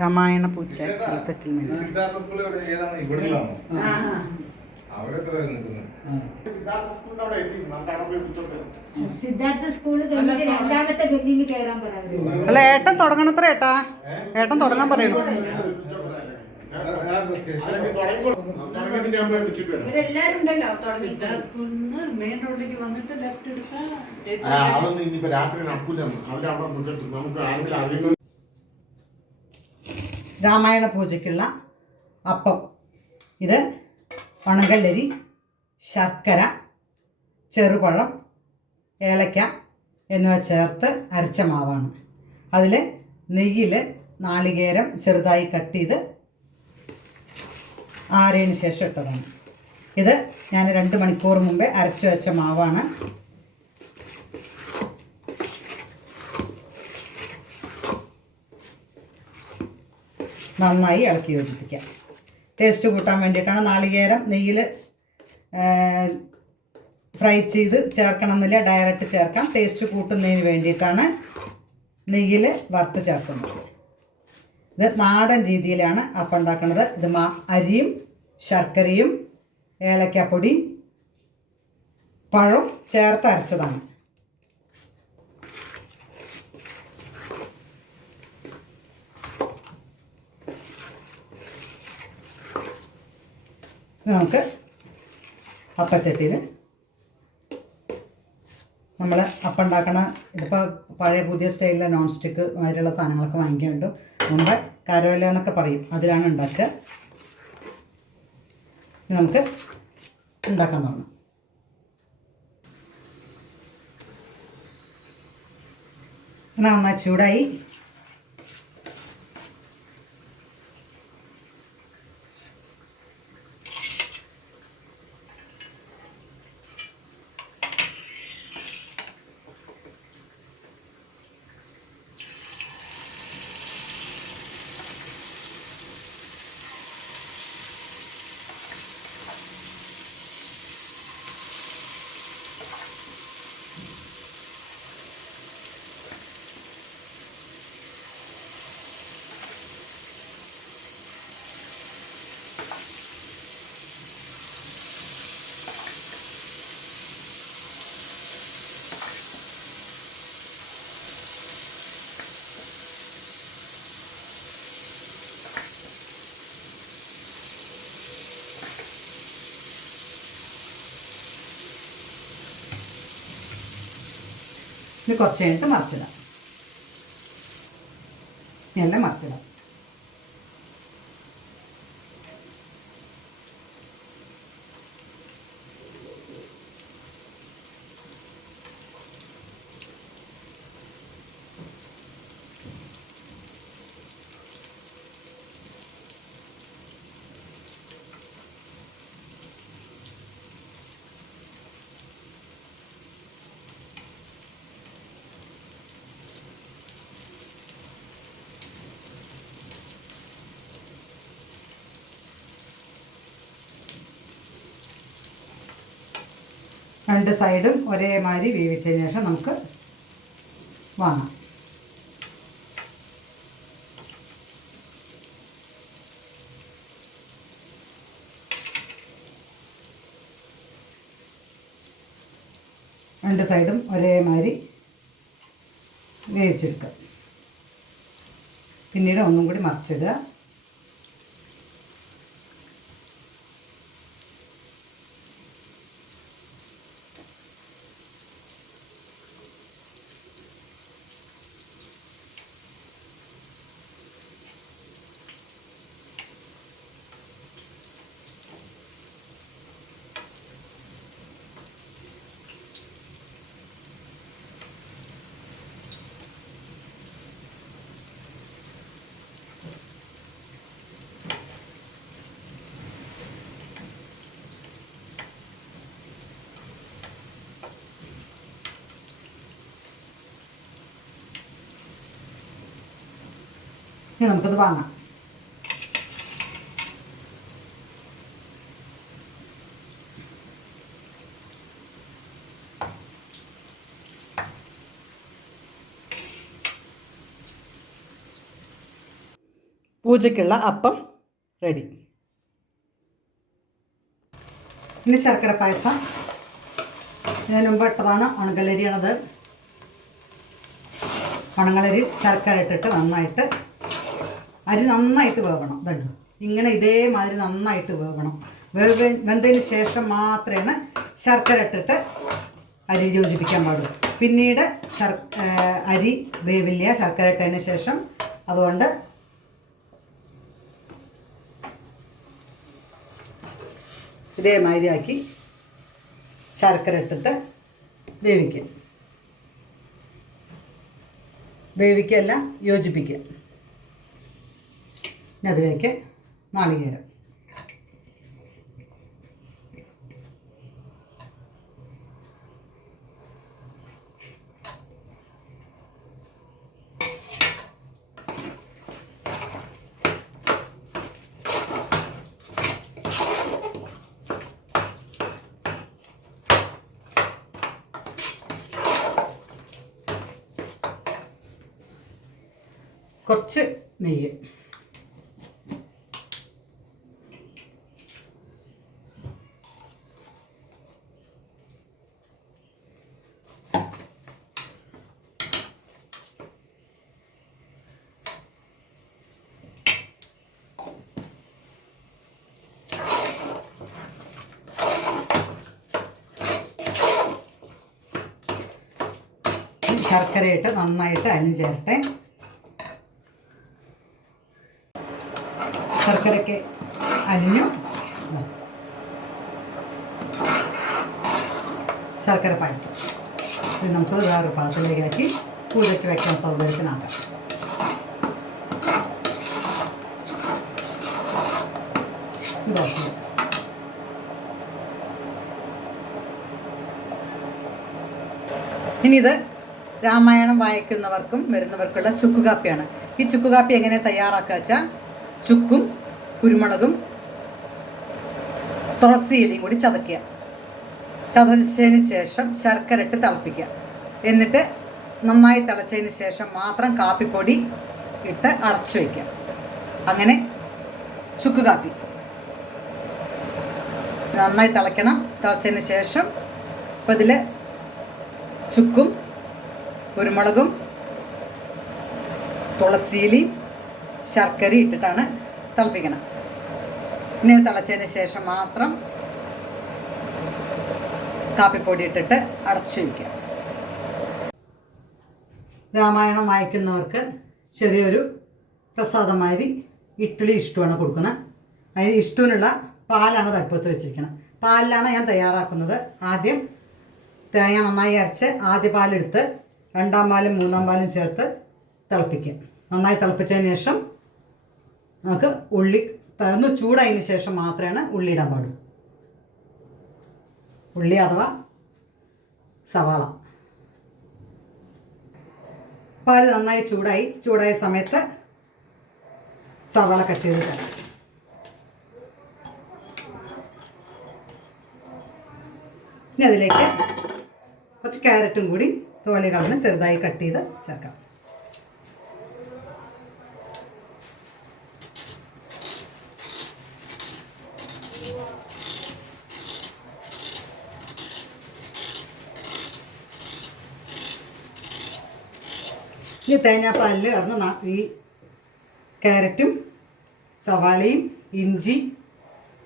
രാമായണ പൂച്ച സെറ്റിൽമെന്റ്. അല്ല ഏട്ടൻ തുടങ്ങണത്ര ഏട്ടാ, ഏട്ടൻ തുടങ്ങാൻ പറയണു. രാമായണ പൂജയ്ക്കുള്ള അപ്പം ഇത് ഉണക്കല്ലരി, ശർക്കര, ചെറുപഴം, ഏലക്ക എന്നിവ ചേർത്ത് അരച്ച മാവാണ്. അതിൽ നെയ്യിൽ നാളികേരം ചെറുതായി കട്ട് ചെയ്ത് ആറിയതിന് ശേഷം ഇട്ടതാണ്. ഇത് ഞാൻ 2 മണിക്കൂർ മുമ്പേ അരച്ചു വെച്ച മാവാണ്. നന്നായി ഇളക്കി യോജിപ്പിക്കാം. ടേസ്റ്റ് കൂട്ടാൻ വേണ്ടിയിട്ടാണ്. നാളികേരം നെയ്യിൽ ഫ്രൈ ചെയ്ത് ചേർക്കണമെന്നില്ല, ഡയറക്റ്റ് ചേർക്കാം. ടേസ്റ്റ് കൂട്ടുന്നതിന് വേണ്ടിയിട്ടാണ് നെയ്യിൽ വറുത്ത് ചേർക്കുന്നത്. ഇത് നാടൻ രീതിയിലാണ് അപ്പം ഉണ്ടാക്കുന്നത്. ഇത് അരിയും ശർക്കരയും ഏലക്കാപ്പൊടിയും പഴം ചേർത്ത് അരച്ചതാണ്. നമുക്ക് അപ്പച്ചട്ടിയിൽ നമ്മൾ അപ്പം ഉണ്ടാക്കണ, ഇതിപ്പോൾ പഴയ പുതിയ സ്റ്റൈലിലെ നോൺ സ്റ്റിക്ക് മാതിരിയുള്ള സാധനങ്ങളൊക്കെ വാങ്ങിക്കുന്നുണ്ട്. മുമ്പ് കരോല എന്നൊക്കെ പറയും, അതിലാണ് ഉണ്ടാക്കുക. നമുക്ക് ഉണ്ടാക്കാൻ തുടങ്ങാം. നന്നായി ചൂടായി. ഇത് കുറച്ച് കഴിഞ്ഞിട്ട് മറിച്ചിടാം. എല്ലാം മറിച്ചിടാം. രണ്ട് സൈഡും ഒരേമാതിരി വേവിച്ചതിന് ശേഷം നമുക്ക് വാങ്ങാം. രണ്ട് സൈഡും ഒരേമാതിരി വേവിച്ചെടുക്കുക. പിന്നീട് ഒന്നും കൂടി മറിച്ചിടുക. ഇനി നമുക്കത് വാങ്ങാം. പൂജയ്ക്കുള്ള അപ്പം റെഡി. ഇനി ശർക്കര പായസം. ഞാൻ മുമ്പ് ഇട്ടതാണ് ഉണക്കലരിയാണത്. ഉണങ്ങലരി ശർക്കര ഇട്ടിട്ട് നന്നായിട്ട് അരി നന്നായിട്ട് വേവണം. ഇതുണ്ട് ഇങ്ങനെ ഇതേമാതിരി നന്നായിട്ട് വേവണം. വെന്തതിന് ശേഷം മാത്രമേ ശർക്കര ഇട്ടിട്ട് അരി യോജിപ്പിക്കാൻ പാടുള്ളൂ. പിന്നീട് അരി വേവില്ല ശർക്കര ഇട്ടതിന് ശേഷം. അതുകൊണ്ട് ഇതേമാതിരി ആക്കി ശർക്കര ഇട്ടിട്ട് വേവിക്കല്ല യോജിപ്പിക്കുക. ഇനി അതിലേക്ക് നാളികേരം. കുറച്ച് നെയ്യ്. ശർക്കരയിട്ട് നന്നായിട്ട് അരിഞ്ഞ് ചേർത്തെ. ശർക്കരയ്ക്ക് അരിഞ്ഞു ശർക്കര പായസം. ഇത് നമുക്ക് വേറൊരു പാത്രത്തിലേക്ക് ആക്കി പൂജയ്ക്ക് വയ്ക്കാൻ സൗകര്യത്തിനാക്കാം. ഇനി ഇത് രാമായണം വായിക്കുന്നവർക്കും വരുന്നവർക്കുള്ള ചുക്ക് കാപ്പിയാണ്. ഈ ചുക്ക് കാപ്പി എങ്ങനെ തയ്യാറാക്കുക വെച്ചാൽ ചുക്കും കുരുമുളകും തുളസി ഇലയും കൂടി ചതയ്ക്കുക. ചതച്ചതിന് ശേഷം ശർക്കര ഇട്ട് തിളപ്പിക്കുക. എന്നിട്ട് നന്നായി തിളച്ചതിന് ശേഷം മാത്രം കാപ്പിപ്പൊടി ഇട്ട് അടച്ചു വയ്ക്കുക. അങ്ങനെ ചുക്ക് കാപ്പി നന്നായി തിളയ്ക്കണം. തിളച്ചതിന് ശേഷം ഇപ്പം ഇതിൽ ചുക്കും കുരുമുളകും തുളസിയിലയും ശർക്കര ഇട്ടിട്ടാണ് തിളപ്പിക്കണം. ഇനി തിളച്ചതിന് ശേഷം മാത്രം കാപ്പിപ്പൊടി ഇട്ടിട്ട് അടച്ചു വയ്ക്കുക. രാമായണം വായിക്കുന്നവർക്ക് ചെറിയൊരു പ്രസാദമാതിരി ഇഡ്ഡലി ഇഷ്ടമാണ് കൊടുക്കുന്നത്. അതിന് ഇഷ്ടത്തിനുള്ള പാലാണ് തടുപ്പത്ത് വെച്ചിരിക്കുന്നത്. പാലിലാണ് ഞാൻ തയ്യാറാക്കുന്നത്. ആദ്യം തേങ്ങ നന്നായി അരച്ച് ആദ്യ പാലെടുത്ത് രണ്ടാം പാലും മൂന്നാം പാലും ചേർത്ത് തിളപ്പിക്കുക. നന്നായി തിളപ്പിച്ചതിന് ശേഷം നമുക്ക് ഉള്ളി ഒന്ന് ചൂടായതിന് ശേഷം മാത്രമാണ് ഉള്ളി ഇടാൻ പാടുള്ളൂ. ഉള്ളി അഥവാ സവാള. പാല് നന്നായി ചൂടായ സമയത്ത് സവാള കട്ട് ചെയ്ത് തരാം. ഇനി അതിലേക്ക് കുറച്ച് ക്യാരറ്റും കൂടി തോലി കളഞ്ഞ് ചെറുതായി കട്ട് ചെയ്ത് ചേർക്കാം. ഈ തേങ്ങാപ്പാലിൽ കിടന്ന് ഈ ക്യാരറ്റും സവാളയും ഇഞ്ചി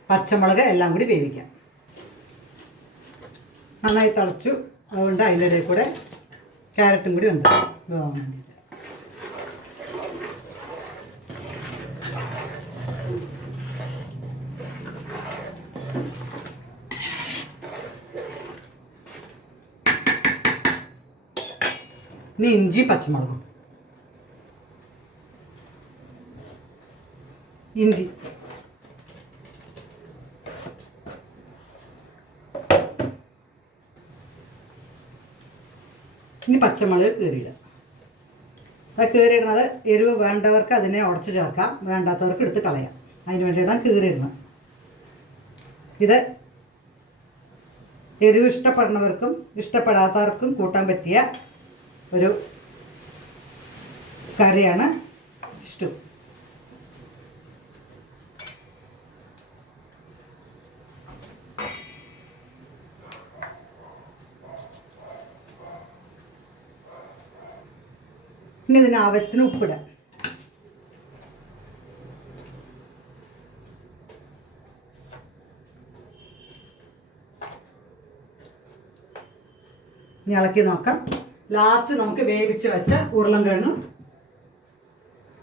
പച്ചമുളക് എല്ലാം കൂടി വേവിക്കാം. നന്നായി തിളച്ചു. അതുകൊണ്ട് അതിൻ്റെ ഇടയിൽ കൂടെ ക്യാരറ്റും കൂടി ഉണ്ട് വേവാൻ വേണ്ടിയിട്ട്. ഇനി ഇഞ്ചി പച്ചമുളകും. ഇഞ്ചി ഇനി പച്ചമുളക് കീറിയിടുക. അത് കീറിയിടുന്നത് എരിവ് വേണ്ടവർക്ക് അതിനെ ഉടച്ച് ചേർക്കാം, വേണ്ടാത്തവർക്ക് എടുത്ത് കളയാം. അതിന് വേണ്ടിയിട്ടാണ് കീറിയിടുന്നത്. ഇത് എരിവ് ഇഷ്ടപ്പെടുന്നവർക്കും ഇഷ്ടപ്പെടാത്തവർക്കും കൂട്ടാൻ പറ്റിയ ഒരു കറിയാണ് ഇഷ്ടം. ഇനി ഇതിന് ആവശ്യത്തിന് ഉപ്പിടാം. ഇനി ഇളക്കി നോക്കാം. ലാസ്റ്റ് നമുക്ക് വേവിച്ച് വെച്ച ഉരുളൻകിഴങ്ങ്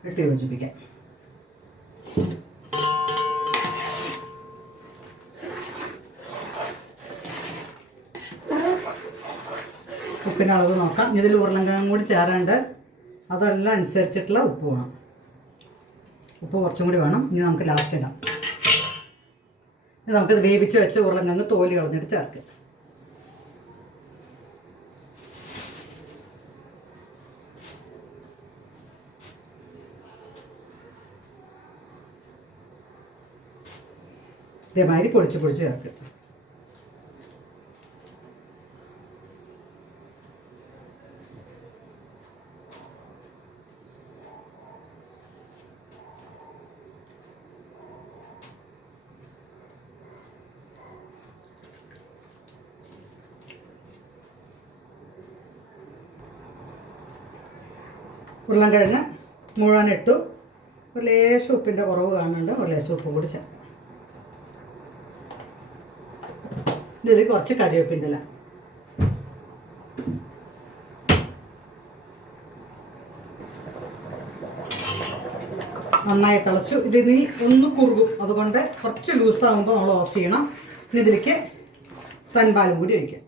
ഇട്ട് യോജിപ്പിക്കാം. ഉപ്പിൻ്റെ അളവ് നോക്കാം. ഇതിൽ ഉരുളൻകിഴങ്ങും കൂടി ചേരാണ്ട് അതെല്ലാം അനുസരിച്ചിട്ടുള്ള ഉപ്പ് വേണം. ഉപ്പ് കുറച്ചും കൂടി വേണം. ഇനി നമുക്ക് ലാസ്റ്റ് ഇടാം. ഇനി നമുക്കിത് വേവിച്ച് വെച്ച ഉരുളൻകിഴങ്ങ് തോല് കളഞ്ഞിട്ട് ചേർക്കുക. ഇതേമാതിരി പൊടിച്ച് ചേർക്കുക. ഉരുളൻകിഴങ്ങ് മുഴുവൻ ഇട്ടു. ഒരു ലേശം ഉപ്പിൻ്റെ കുറവ് കാണുന്നുണ്ട്. ഒരു ലേശം ഉപ്പും കൂടി ചേർക്കാം. ഇതിൽ കുറച്ച് കറിവേപ്പിൻ്റെ ഇല. നന്നായി തിളച്ചു. ഇതിനി ഒന്ന് കുറുകും. അതുകൊണ്ട് കുറച്ച് ലൂസാകുമ്പോൾ നമ്മൾ ഓഫ് ചെയ്യണം. ഇനി ഇതിലേക്ക് തൻപാലും കൂടി ഒഴിക്കാം.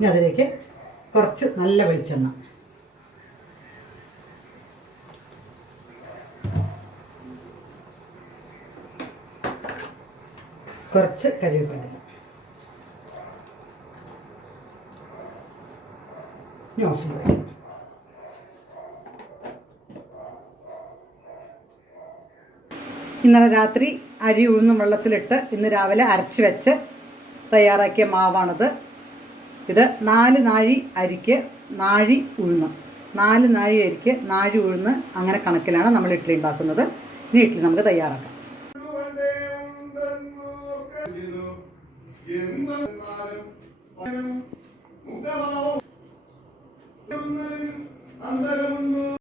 ഇനി അതിലേക്ക് കുറച്ച് നല്ല വെളിച്ചെണ്ണ, കുറച്ച് കരിവേപ്പില, ഇനി ഓഫ് ചെയ്ത് ഇന്നലെ രാത്രി അരി ഉഴുന്നും വെള്ളത്തിലിട്ട് ഇന്ന് രാവിലെ അരച്ച് വെച്ച് തയ്യാറാക്കിയ മാവാണിത്. ഇത് 4 നാഴി അരിക്ക് നാഴി ഉഴുന്ന്, 4 നാഴി അരിക്ക് നാഴി ഉഴുന്ന്, അങ്ങനെ കണക്കിലാണ് നമ്മൾ ഇഡ്ഡലി ഉണ്ടാക്കുന്നത്. ഇനി ഇഡ്ഡലി നമുക്ക് തയ്യാറാക്കാം.